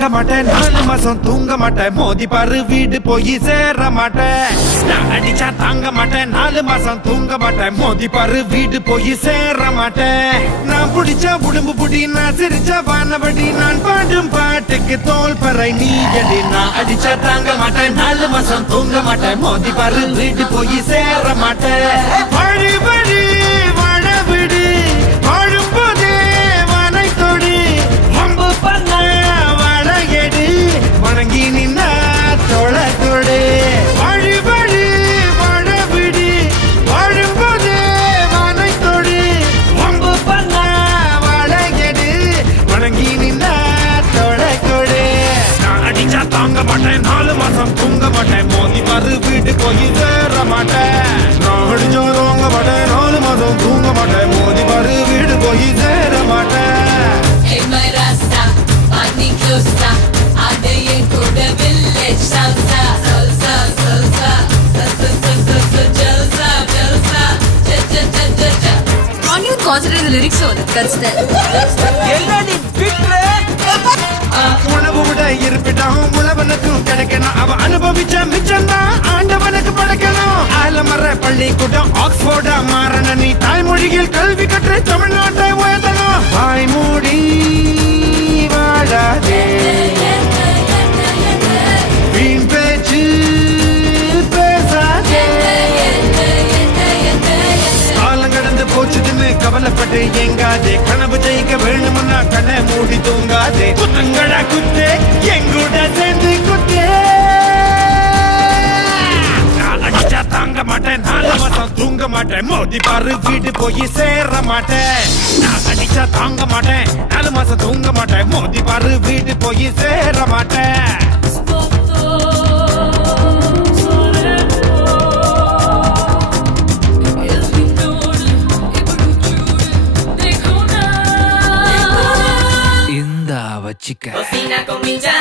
தாங்க மாட்டேன் 4 மாசம் தூங்க மாட்டேன் மோதி பாரு வீடு போய் சேர மாட்டேன் நான் அடிச்சா தாங்க மாட்டேன் 4 மாசம் தூங்க மாட்டேன் மோதி பாரு வீடு போய் சேர மாட்டேன் நான் புடிச்சா உடம்பு புடி நான் சிரிச்சா வானபடி நான் பாடும் பாட்டுக்கு தோல் பறை நீ அடி நான் அடிச்சா தாங்க மாட்டேன் 4 மாசம் தூங்க மாட்டேன் மோதி பாரு வீடு போய் சேர மாட்டேன் வழி வழி வாழ விடு வாழும் போதே வானை தொடு வம்பு பண்ண வளையடு வணங்கி நின்னா தொலை தொடு வழி வழி வாழ விடு வாழும் போதே வானை தொடு வம்பு பண்ண வளையடு வணங்கி நின்னா தொலை கொடு நான் அடிச்சா தாங்க மாட்டேன் 4 மாசம் தூங்க மாட்டேன் மோதி பாரு வீட்டு போய் சேர மாட்டேன் நான் அடிச்சா தாங்க மாட்டேன் 4 மாசம் தூங்க மாட்டேன் மோதி பாரு வீடு போய் சேர மாட்டேன் Hey my Rasta, money closer. Ade ye kuda village salsa, salsa, salsa, salsa, salsa, salsa, jalsa, jalsa, ja ja ja ja ja. Can't you concentrate the lyrics on it? That's the. என்னடி பிட்ற உணவு விட இருப்பிடம் உழவனுக்கும் கிடைக்கணும் அவ அனுபவிச்ச மிச்சம்தான் ஆண்டவனுக்கு படைக்கணும் ஆலமர பள்ளிக்கூடம் ஆக்ஸ்போர்டா மாறன நீ தாய்மொழியில் கல்வி கற்று தமிழ்நாட்டை உயர்த்தணும் வாய் மூடி வாழாதே வீண் பேச்சு பேசாதே காலம் கடந்து போச்சுதுன்னு கவலைப்பட்டு எங்காதே கனவு ஜெயிக்க வேணும்னா கண்ணை மூடி தூங்காதே குத்துங்கடா குத்து எங்கூட சேர்ந்து குத்து நான் அடிச்சா தாங்க மாட்டேன் 4 மாசம் தூங்க மாட்டேன் மோதி பாரு வீடு போய் சேர மாட்டேன் நான் அடிச்சா தாங்க மாட்டேன் 4 மாசம் தூங்க மாட்டேன் மோதி பாரு வீடு போய் சேர மாட்டேன் வச்சிக்க Cocina con mi cha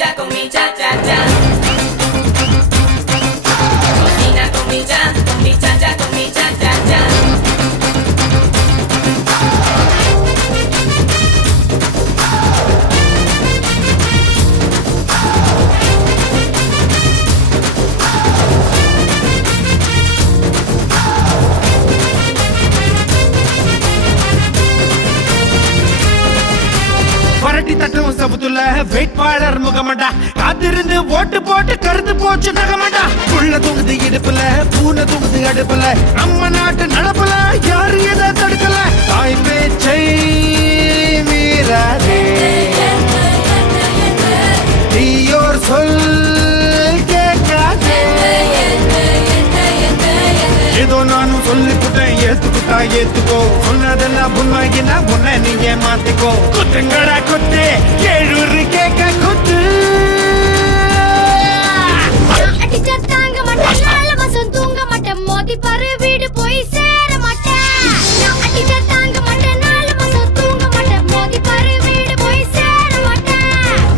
cha, con mi cha cha cha. Cocina con mi cha cha, con mi cha cha cha. வரட்டி தட்டும் சபுத்துல வேட்பாளர் முகமண்டா காத்திருந்து ஓட்டு போட்டு கருத்து போச்சு நகமண்டா புள்ள தூங்குது இடுப்புல பூனை தூங்குது அடுப்புல நம்ம நாட்டு நடப்புல யாரு எதை தடுக்கல தாய் பேச்சை மீறாதே தீயோர் சொல் கேட்காதே ஏதோ நானும் சொல்லிக்கிட்டேன் ஏத்துக்கிட்டா ஏத்துக்கோ சொன்னதெல்லாம் உண்மையினா உன்னை நீ ஏமாத்திக்கோ குத்துங்கடா குத்து கேழூரு கேட்க குத்து அடிச்சா தாங்க மாட்டேன் 4 மாசம் தூங்க மாட்டேன் மோதி பாரு வீடு போய் சேர மாட்டேன் நான் அடிச்சா தாங்க மாட்டேன் 4 மாசம் தூங்க மாட்டேன் மோதி பாரு வீடு போய் சேர மாட்டேன்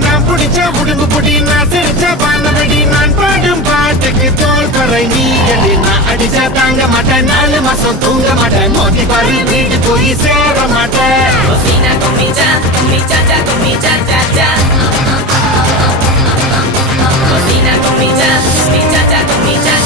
நான் பிடிச்ச உடம்பு புடி நான் சிரிச்ச பானபடி நான் பாடும் பாட்டுக்கு தோல் பறை நீ அடி நான் அடிச்சா தாங்க மாட்டேன் 4 மாசம் தூங்க மாட்டேன் மோதி பாரு வீடு போய் சேர மாட்டேன் Cocina con mi cha cha, con mi cha cha cha. Cocina con mi cha cha, con mi cha cha.